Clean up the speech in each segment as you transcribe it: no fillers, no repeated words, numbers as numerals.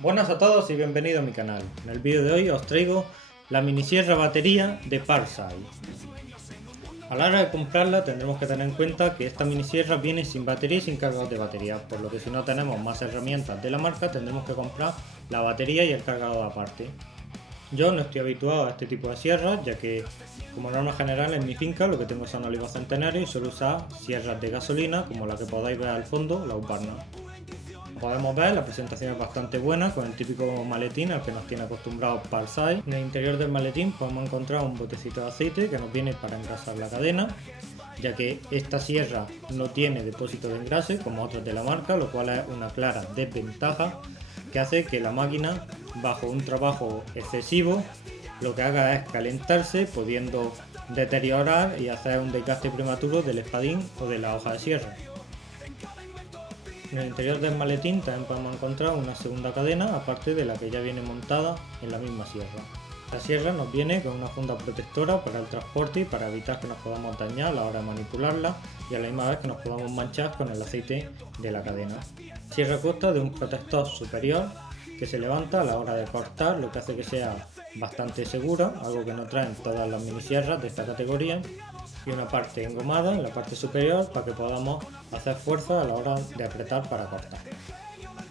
Buenas a todos y bienvenidos a mi canal. En el vídeo de hoy os traigo la minisierra batería de Parsai. A la hora de comprarla tendremos que tener en cuenta que esta minisierra viene sin batería y sin cargador de batería, por lo que si no tenemos más herramientas de la marca tendremos que comprar la batería y el cargador aparte. Yo no estoy habituado a este tipo de sierras, ya que como norma general en mi finca lo que tengo son olivos centenarios y suelo usar sierras de gasolina como la que podáis ver al fondo, la Husqvarna. Podemos ver, la presentación es bastante buena, con el típico maletín al que nos tiene acostumbrados Parsai. En el interior del maletín podemos encontrar un botecito de aceite que nos viene para engrasar la cadena, ya que esta sierra no tiene depósito de engrase como otras de la marca, lo cual es una clara desventaja que hace que la máquina, bajo un trabajo excesivo, lo que haga es calentarse, pudiendo deteriorar y hacer un desgaste prematuro del espadín o de la hoja de sierra. En el interior del maletín también podemos encontrar una segunda cadena, aparte de la que ya viene montada en la misma sierra. La sierra nos viene con una funda protectora para el transporte y para evitar que nos podamos dañar a la hora de manipularla y a la misma vez que nos podamos manchar con el aceite de la cadena. La sierra consta de un protector superior que se levanta a la hora de cortar, lo que hace que sea bastante segura, algo que no traen todas las minisierras de esta categoría, y una parte engomada en la parte superior para que podamos hacer fuerza a la hora de apretar para cortar.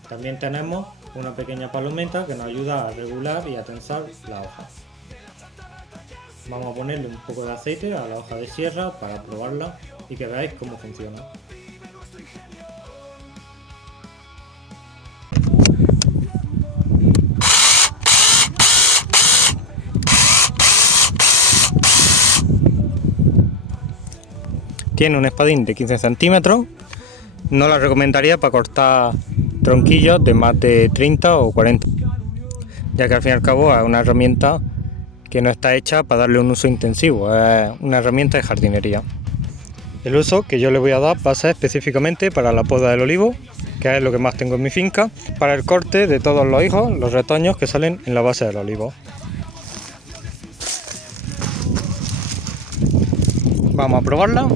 También tenemos una pequeña palometa que nos ayuda a regular y a tensar la hoja. Vamos a ponerle un poco de aceite a la hoja de sierra para probarla y que veáis cómo funciona. Tiene un espadín de 15 centímetros, no la recomendaría para cortar tronquillos de más de 30 o 40, ya que al fin y al cabo es una herramienta que no está hecha para darle un uso intensivo, es una herramienta de jardinería. El uso que yo le voy a dar va a ser específicamente para la poda del olivo, que es lo que más tengo en mi finca, para el corte de todos los higos, los retoños que salen en la base del olivo. Vamos a probarla.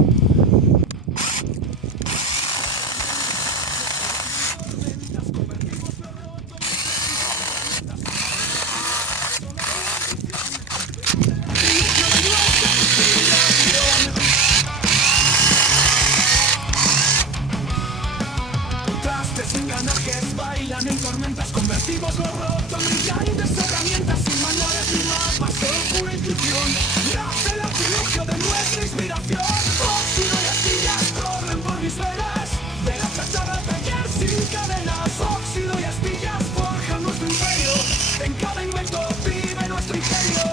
Bailan en tormentas, convertimos lo roto en brillantes herramientas sin manuales ni mapas, solo pura intuición. Nace el artilugio de nuestra inspiración. Óxido y astillas corren por mis venas, de la chacharra taller sin cadenas. Óxido y astillas forjan nuestro imperio, en cada invento vive nuestro ingenio.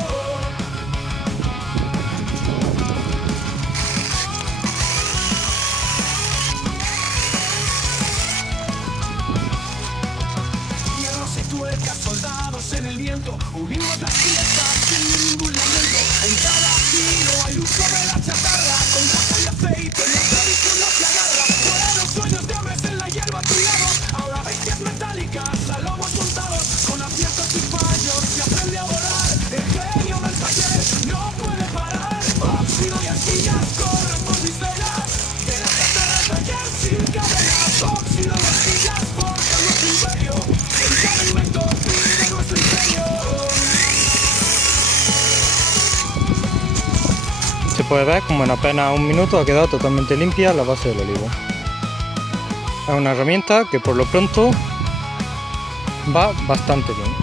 Soldados en el viento, unimos las fiestas sin ningún lamento. En cada giro hay luz sobre la chatarra, con caja y aceite, la tradición no se agarra. Fueron sueños de hombres en la hierba trillados, ahora bestias metálicas a lomos montados. Con aciertos y fallos se aprende a volar, el genio del taller no puede parar. Óxido y astillas corren por mis venas, de la chatarra al taller sin cadenas. Óxido y astillas forjan nuestro imperio, en cada invento. Se puede ver como en apenas un minuto ha quedado totalmente limpia la base del olivo. Es una herramienta que por lo pronto va bastante bien.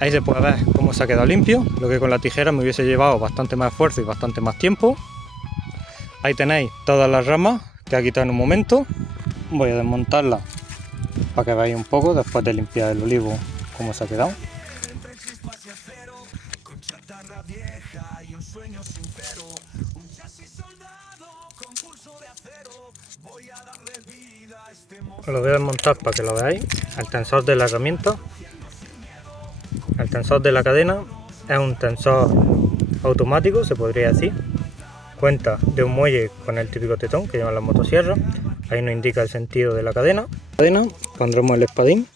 Ahí se puede ver cómo se ha quedado limpio, lo que con la tijera me hubiese llevado bastante más esfuerzo y bastante más tiempo. Ahí tenéis todas las ramas que ha quitado en un momento. Voy a desmontarla para que veáis un poco después de limpiar el olivo cómo se ha quedado. Lo voy a desmontar para que lo veáis. El tensor de la herramienta. El tensor de la cadena es un tensor automático, se podría decir, cuenta de un muelle con el típico tetón que llevan las motosierras. Ahí nos indica el sentido de la cadena. Pondremos el espadín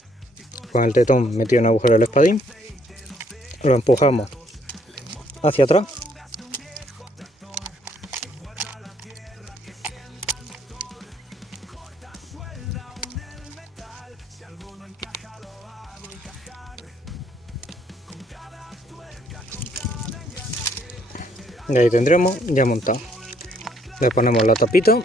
con el tetón metido en el agujero del espadín. Lo empujamos hacia atrás. Y ahí tendremos ya montado. Le ponemos la tapita.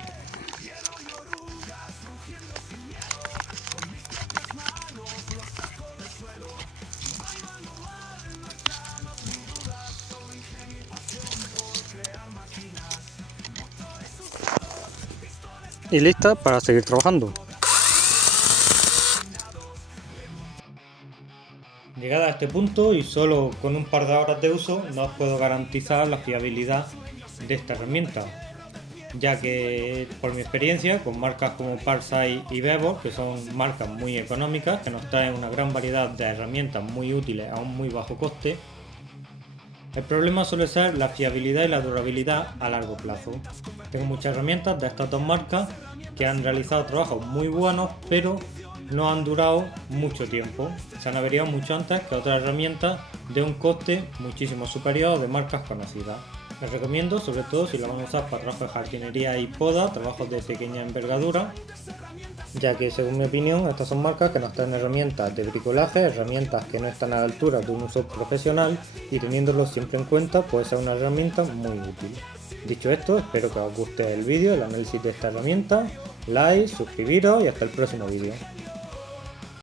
Y lista para seguir trabajando. Llegada a este punto y solo con un par de horas de uso no os puedo garantizar la fiabilidad de esta herramienta, ya que por mi experiencia con marcas como Parsai y Bevor, que son marcas muy económicas que nos traen una gran variedad de herramientas muy útiles a un muy bajo coste, el problema suele ser la fiabilidad y la durabilidad a largo plazo. Tengo muchas herramientas de estas dos marcas que han realizado trabajos muy buenos, pero no han durado mucho tiempo. Se han averiado mucho antes que otras herramientas de un coste muchísimo superior de marcas conocidas. Les recomiendo, sobre todo si lo van a usar para trabajos de jardinería y poda, trabajos de pequeña envergadura, ya que según mi opinión estas son marcas que nos traen herramientas de bricolaje, herramientas que no están a la altura de un uso profesional y teniéndolo siempre en cuenta puede ser una herramienta muy útil. Dicho esto, espero que os guste el vídeo, el análisis de esta herramienta, like, suscribiros y hasta el próximo vídeo.